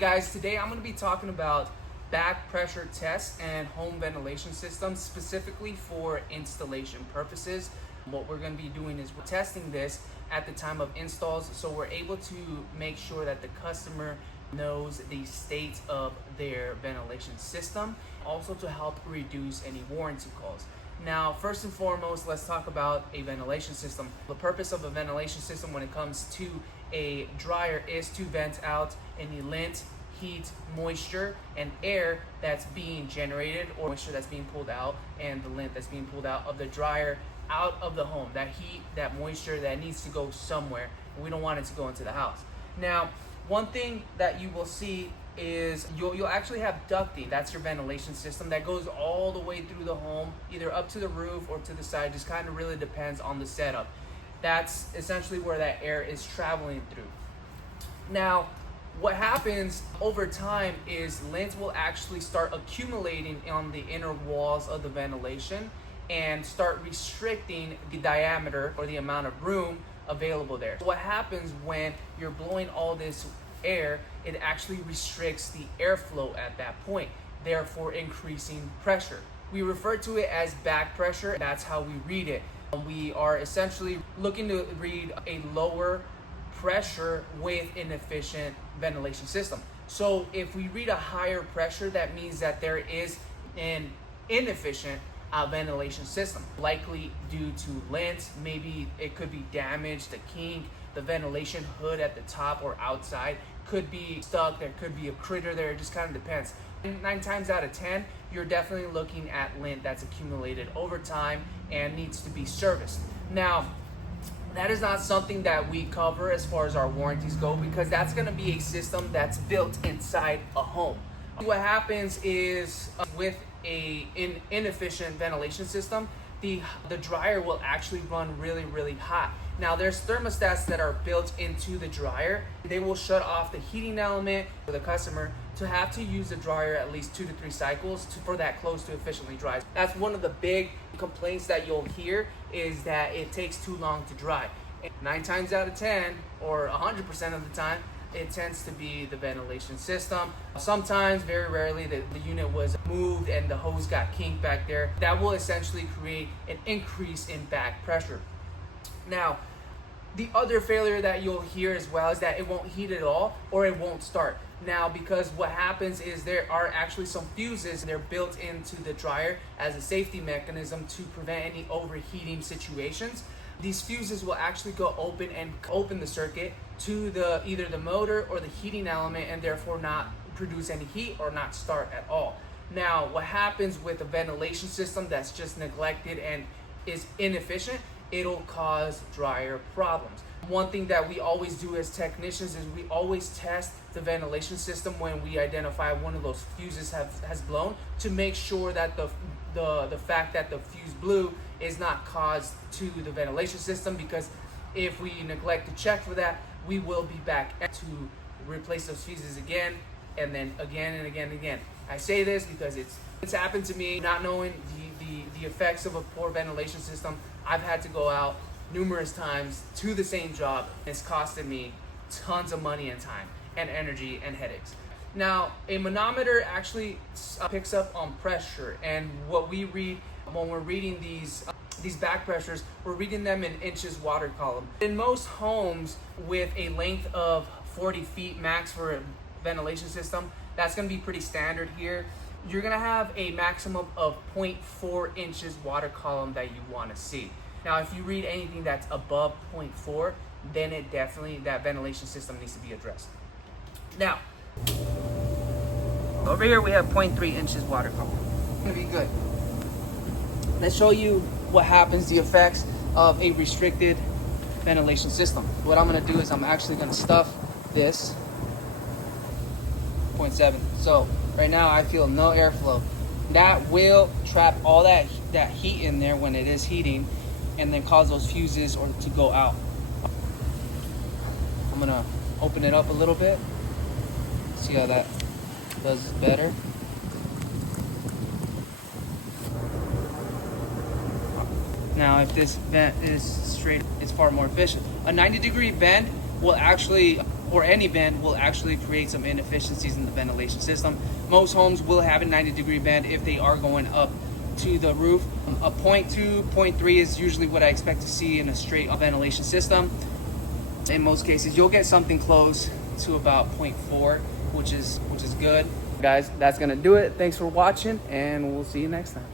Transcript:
Guys, today I'm going to be talking about back pressure tests and home ventilation systems specifically for installation purposes. What we're going to be doing is we're testing this at the time of installs, so we're able to make sure that the customer knows the state of their ventilation system, also to help reduce any warranty calls. Now, first and foremost, let's talk about a ventilation system. The purpose of a ventilation system when it comes to a dryer is to vent out any lint, heat, moisture, and air that's being generated, or moisture that's being pulled out, and the lint that's being pulled out of the dryer out of the home. That heat, that moisture that needs to go somewhere, and we don't want it to go into the house. Now, one thing that you will see is you'll actually have ducting. That's your ventilation system that goes all the way through the home, either up to the roof or to the side. Just kind of really depends on the setup. That's essentially where that air is traveling through. Now, what happens over time is lint will actually start accumulating on the inner walls of the ventilation and start restricting the diameter or the amount of room available there. What happens when you're blowing all this air, it actually restricts the airflow at that point, therefore increasing pressure. We refer to it as back pressure. That's how we read it. We are essentially looking to read a lower pressure with an efficient ventilation system. So if we read a higher pressure, that means that there is an inefficient ventilation system, likely due to lint. Maybe it could be damaged, a kink, the ventilation hood at the top or outside could be stuck, there could be a critter there, it just kind of depends. 9 times out of 10, you're definitely looking at lint that's accumulated over time and needs to be serviced. Now, that is not something that we cover as far as our warranties go, because that's going to be a system that's built inside a home. What happens is with an inefficient ventilation system, the dryer will actually run really hot. Now, there's thermostats that are built into the dryer. They will shut off the heating element for the customer to have to use the dryer at least 2 to 3 cycles for that clothes to efficiently dry. That's one of the big complaints that you'll hear, is that it takes too long to dry. 9 times out of 10, or 100% of the time, it tends to be the ventilation system. Sometimes, very rarely, the unit was moved and the hose got kinked back there. That will essentially create an increase in back pressure. Now, the other failure that you'll hear as well is that it won't heat at all, or it won't start. Now, because what happens is there are actually some fuses, they're built into the dryer as a safety mechanism to prevent any overheating situations. These fuses will actually go open and open the circuit to either the motor or the heating element, and therefore not produce any heat or not start at all. Now, what happens with a ventilation system that's just neglected and is inefficient, it'll cause dryer problems. One thing that we always do as technicians is we always test the ventilation system when we identify one of those fuses has blown, to make sure that the fact that the fuse blew is not caused to the ventilation system, because if we neglect to check for that, we will be back to replace those fuses again, and then again and again and again. I say this because it's happened to me. Not knowing the effects of a poor ventilation system, I've had to go out numerous times to the same job. It's costed me tons of money and time and energy and headaches. Now, a manometer actually picks up on pressure, and what we read when we're reading these back pressures, we're reading them in inches water column. In most homes with a length of 40 feet max for a ventilation system, that's going to be pretty standard here. You're going to have a maximum of 0.4 inches water column that you want to see. Now, if you read anything that's above 0.4, then that ventilation system needs to be addressed. Now, over here we have 0.3 inches water column. It's going to be good. Let's show you what happens, the effects of a restricted ventilation system. What I'm going to do is I'm actually going to stuff this 0.7. So right now I feel no airflow. That will trap all that heat in there when it is heating, and then cause those fuses to go out. I'm going to open it up a little bit. See how that does better. Now, if this vent is straight, it's far more efficient. A 90-degree vent will actually or any bend will actually create some inefficiencies in the ventilation system. Most homes will have a 90-degree bend if they are going up to the roof. A 0.2, 0.3 is usually what I expect to see in a straight ventilation system. In most cases, you'll get something close to about 0.4, which is good. Guys, that's gonna do it. Thanks for watching, and we'll see you next time.